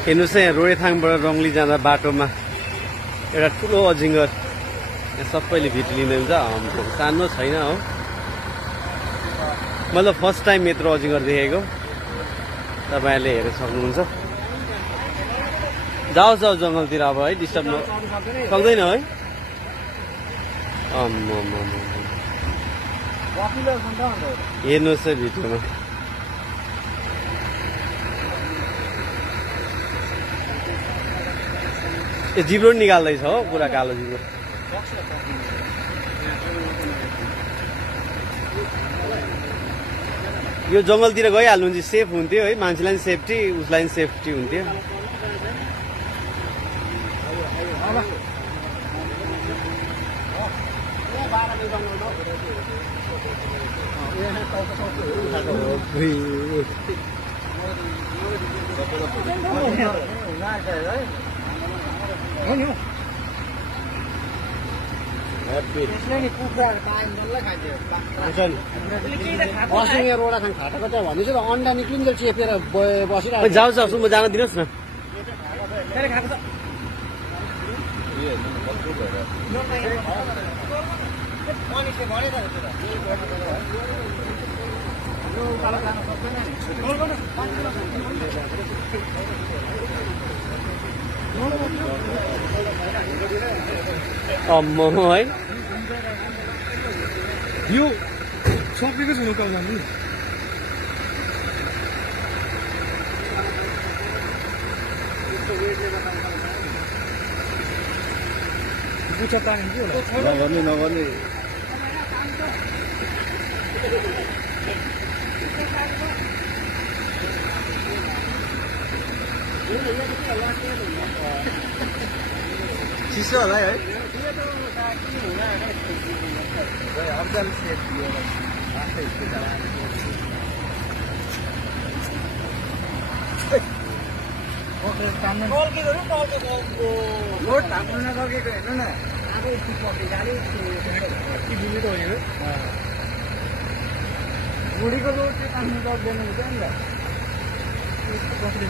हेर्नुहोस् यहाँ रोडेथाङबाट रङ्गली जाँदा बाटोमा एउटा ठुलो अजिङ्गर सबैले भिड लिनुहुन्छ। सानो छैन हो, मतलब फर्स्ट टाइम यत्रो अजिङ्गर देखेको। तपाईँहरूले हेरेर सक्नुहुन्छ। जाओस् जाओस् जङ्गलतिर अब है, डिस्टर्ब सक्दैन है। हेर्नुहोस् है भिडियोमा। यो जिब्रो निकाल्दैछ हो, पुरा कालो जिब्रो। यो जङ्गलतिर गइहाल्नु चाहिँ सेफ हुन्थ्यो है, मान्छेलाई पनि सेफ्टी, उसलाई पनि सेफ्टी हुन्थ्यो। रोडाथाङ खाटाको त्यहाँ भनेपछि त अन्डा निक्लिन्छ चेपेर बसिरहेको। जाओस् जाओस्, म जान दिनुहोस् न। अम्म है, यो सकेको छैन कल जानु। पुच्चा पानी के होला? नगर्ने नगर्ने चिसो होला है। रोड थाम्नु नसकेको हेर्नु न, आगो स्टिक पक्रिँदाखेरि बुढीको रोड चाहिँ तान्नु सक्दैन नि त।